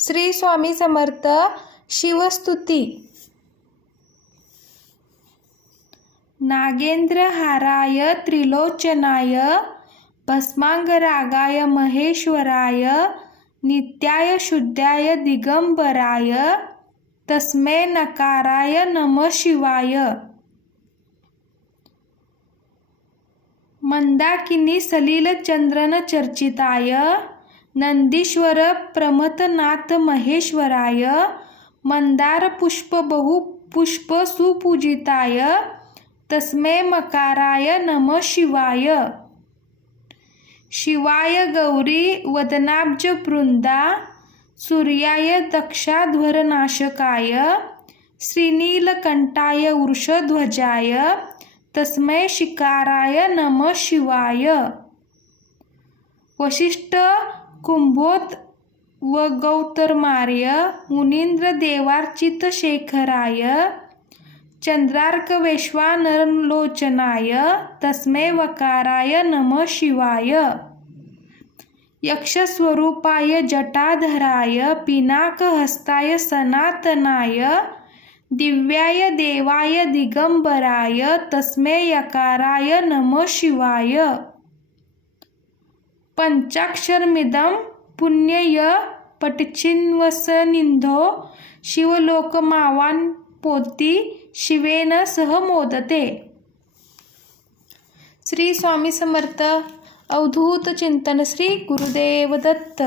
श्री स्वामी समर्थ. शिवस्तुती. नागेंद्रहाराय त्रिलोचनाय भस्मांगरागाय महेश्वराय नित्याय शुद्धाय दिगंबराय तस्मै नकाराय नमः शिवाय. मंदाकिनी सलिल चंद्रन चर्चिताय नंदीश्वर प्रमथनाथ महेश्वराय मंदार पुष्प बहु पुष्प सुपूजिताय तस्मै मकाराय नमः शिवाय. शिवाय गौरी वदनाब्ज वृंदा सूर्याय दक्षाध्वरनाशकाय श्रीनीलकंठाय वृषध्वजाय तस्मै शिकाराय नमः शिवाय. वशिष्ठ कुंभोत व गौतर्मार्य मुनींद्र देवार्चित शेखराय चंद्रार्क वैश्वानरलोचनाय तस्मै वकाराय नमः शिवाय. यक्षस्वरूपाय जटाधराय पिनाकहस्ताय सनातनाय दिव्याय देवाय दिगंबराय तस्मै यकाराय नमः शिवाय. पंचाक्षरमिदं पुण्यय पठचिन्वसनिंधो शिवलोकमावानपोति शिवेन सह मोदते. श्री स्वामी समर्थ. अवधूत चिंतन. श्री गुरुदेव दत्त.